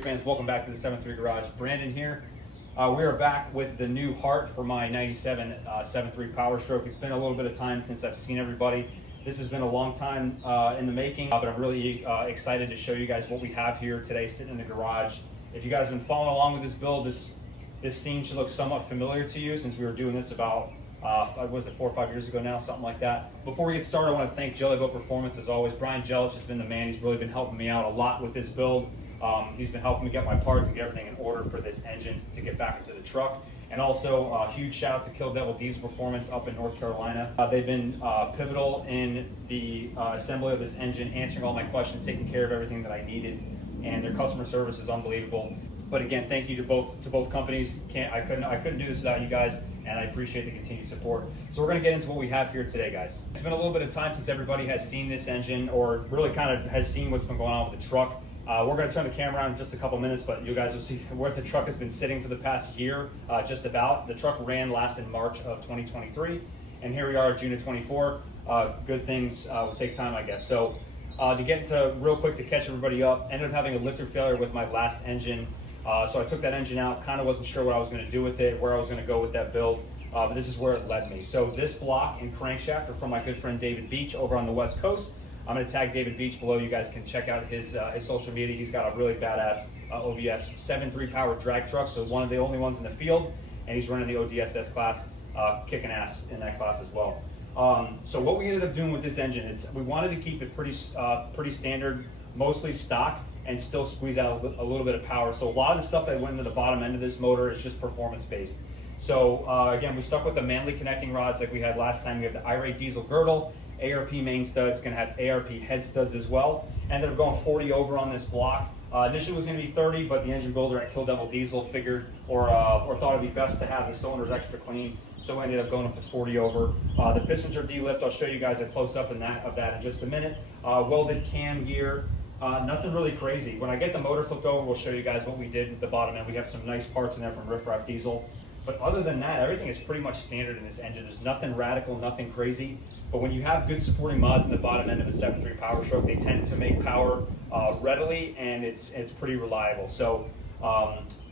7.3 fans, welcome back to the 7.3 Garage. Brandon here. We are back with the new heart for my 97 7.3 Powerstroke. It's been a little bit of time since I've seen everybody. This has been a long time in the making, but I'm really excited to show you guys what we have here today sitting in the garage. If you guys have been following along with this build, this scene should look somewhat familiar to you since we were doing this about, was it 4 or 5 years ago now, something like that. Before we get started, I want to thank Jelly Boat Performance as always. Brian Jellich has been the man. He's really been helping me out a lot with this build. He's been helping me get my parts and get everything in order for this engine to get back into the truck. And also a huge shout out to Kill Devil Diesel Performance up in North Carolina. They've been pivotal in the assembly of this engine, answering all my questions, taking care of everything that I needed, and their customer service is unbelievable. But again, thank you to both companies. I couldn't do this without you guys, and I appreciate the continued support. So we're gonna get into what we have here today, guys. It's been a little bit of time since everybody has seen this engine, or really kind of has seen what's been going on with the truck. We're going to turn the camera on in just a couple minutes, but you guys will see where the truck has been sitting for the past year, just about. The truck ran last in March of 2023, and here we are, June of 24. Good things will take time, I guess. So to get into real quick to catch everybody up, ended up having a lifter failure with my last engine. So I took that engine out, kind of wasn't sure what I was going to do with it, where I was going to go with that build, but this is where it led me. So this block and crankshaft are from my good friend David Beach over on the West Coast. I'm going to tag David Beach below. You guys can check out his social media. He's got a really badass OVS 7.3 powered drag truck, so one of the only ones in the field, and he's running the ODSS class, kicking ass in that class as well. So what we ended up doing with this engine, we wanted to keep it pretty standard, mostly stock, and still squeeze out a little bit of power. So a lot of the stuff that went into the bottom end of this motor is just performance based. So again, we stuck with the manly connecting rods like we had last time. We have the irate diesel girdle, ARP main studs, going to have ARP head studs as well. Ended up going 40 over on this block. Initially it was going to be 30, but the engine builder at Kill Devil Diesel figured or thought it'd be best to have the cylinders extra clean, so we ended up going up to 40 over. The pistons are de-lipped. I'll show you guys a close-up of that in just a minute. Welded cam gear. Nothing really crazy. When I get the motor flipped over, we'll show you guys what we did at the bottom end. We have some nice parts in there from Riff Raff Diesel. But other than that, everything is pretty much standard in this engine. There's nothing radical, nothing crazy. But when you have good supporting mods in the bottom end of a 7.3 Powerstroke, they tend to make power readily, and it's pretty reliable. So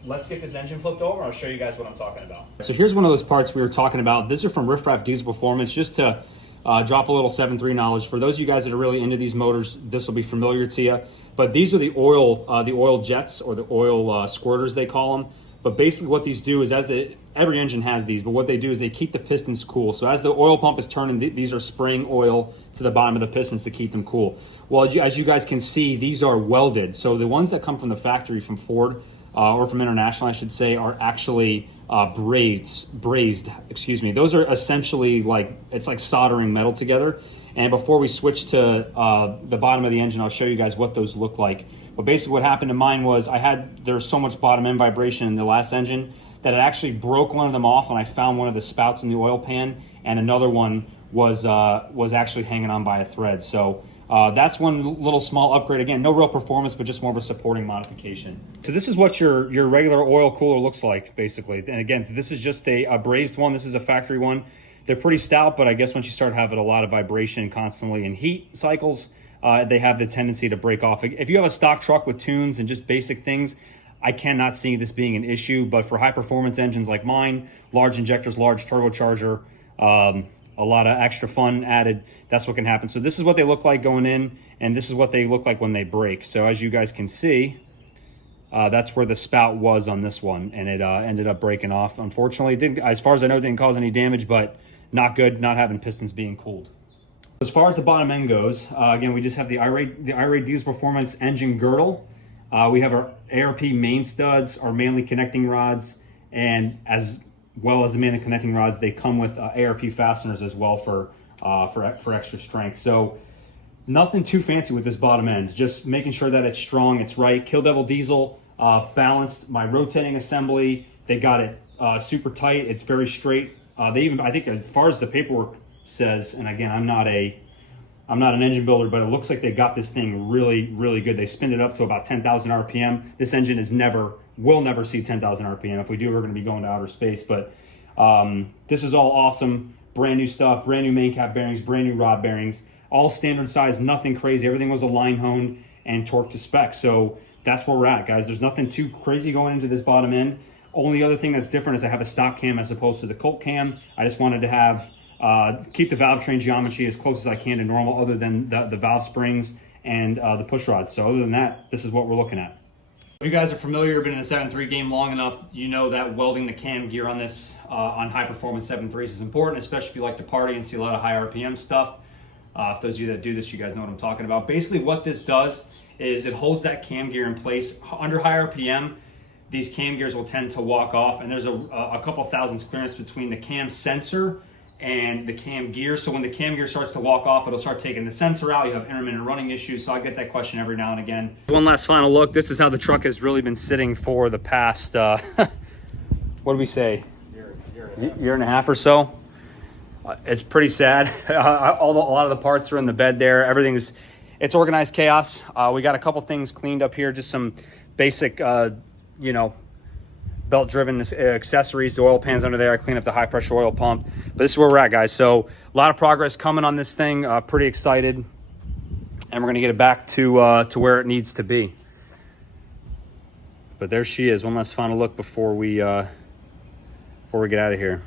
let's get this engine flipped over, and I'll show you guys what I'm talking about. So here's one of those parts we were talking about. These are from Riff Raff Diesel Performance, just to drop a little 7.3 knowledge. For those of you guys that are really into these motors, this will be familiar to you. But these are the oil jets, or the oil squirters they call them. But basically what these do is, every engine has these, but what they do is they keep the pistons cool. So as the oil pump is turning, these are spraying oil to the bottom of the pistons to keep them cool. Well, as you guys can see, these are welded. So the ones that come from the factory from Ford, or from International, I should say, are actually brazed, excuse me. Those are essentially it's like soldering metal together. And before we switch to the bottom of the engine, I'll show you guys what those look like. But basically what happened to mine was there was so much bottom end vibration in the last engine that it actually broke one of them off, and I found one of the spouts in the oil pan, and another one was actually hanging on by a thread. So that's one little small upgrade. Again, no real performance, but just more of a supporting modification. So this is what your regular oil cooler looks like, basically. And again, this is just a brazed one. This is a factory one. They're pretty stout, but I guess once you start having a lot of vibration constantly in heat cycles, they have the tendency to break off. If you have a stock truck with tunes and just basic things, I cannot see this being an issue. But for high performance engines like mine, large injectors, large turbocharger, a lot of extra fun added, that's what can happen. So this is what they look like going in, and this is what they look like when they break. So as you guys can see, that's where the spout was on this one, and it ended up breaking off. Unfortunately, it didn't, as far as I know, it didn't cause any damage, but not good not having pistons being cooled. As far as the bottom end goes, again, we just have the irate Diesel Performance engine girdle. We have our ARP main studs, our manly connecting rods, and as well as the manly connecting rods, they come with ARP fasteners as well for extra strength. So nothing too fancy with this bottom end, just making sure that it's strong, it's right. Kill Devil Diesel balanced my rotating assembly. They got it super tight. It's very straight. They even, I think, as far as the paperwork says, and again, I'm not an engine builder, but it looks like they got this thing really, really good. They spin it up to about 10,000 RPM. This engine will never see 10,000 RPM. If we do, we're going to be going to outer space. But this is all awesome, brand new stuff, brand new main cap bearings, brand new rod bearings, all standard size, nothing crazy. Everything was a line honed and torqued to spec. So that's where we're at, guys. There's nothing too crazy going into this bottom end. Only other thing that's different is I have a stock cam as opposed to the Colt cam. I just wanted to have keep the valve train geometry as close as I can to normal, other than the valve springs and the push rods. So other than that, this is what we're looking at. If you guys are familiar, been in the 7.3 game long enough, you know that welding the cam gear on this on high performance 7.3s is important, especially if you like to party and see a lot of high RPM stuff. For those of you that do this, you guys know what I'm talking about. Basically what this does is it holds that cam gear in place. Under high RPM, these cam gears will tend to walk off, and there's a couple thousandths clearance between the cam sensor and the cam gear. So when the cam gear starts to walk off, it'll start taking the sensor out. You have intermittent running issues. So I get that question every now and again. One last final look. This is how the truck has really been sitting for the past, what do we say? Year and a half or so. It's pretty sad. A lot of the parts are in the bed there. It's organized chaos. We got a couple things cleaned up here, just some basic, you know, belt-driven accessories, the oil pans under there. I cleaned up the high-pressure oil pump. But this is where we're at, guys. So a lot of progress coming on this thing. Pretty excited. And we're going to get it back to where it needs to be. But there she is. One last final look before we get out of here.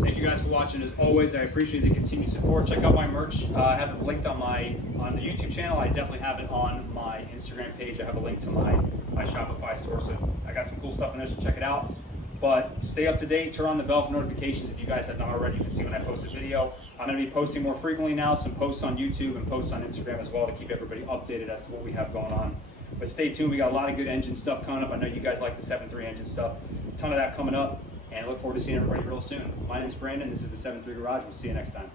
Thank you guys for watching. As always, I appreciate the continued support. Check out my merch. I have it linked on the YouTube channel. I definitely have it on my Instagram page. I have a link to my Shopify store. So I got some cool stuff in there, so check it out. But stay up to date. Turn on the bell for notifications if you guys have not already. You can see when I post a video. I'm going to be posting more frequently now. Some posts on YouTube and posts on Instagram as well to keep everybody updated as to what we have going on. But stay tuned. We got a lot of good engine stuff coming up. I know you guys like the 7.3 engine stuff. A ton of that coming up. And I look forward to seeing everybody real soon. My name is Brandon. This is the 7.3 Garage. We'll see you next time.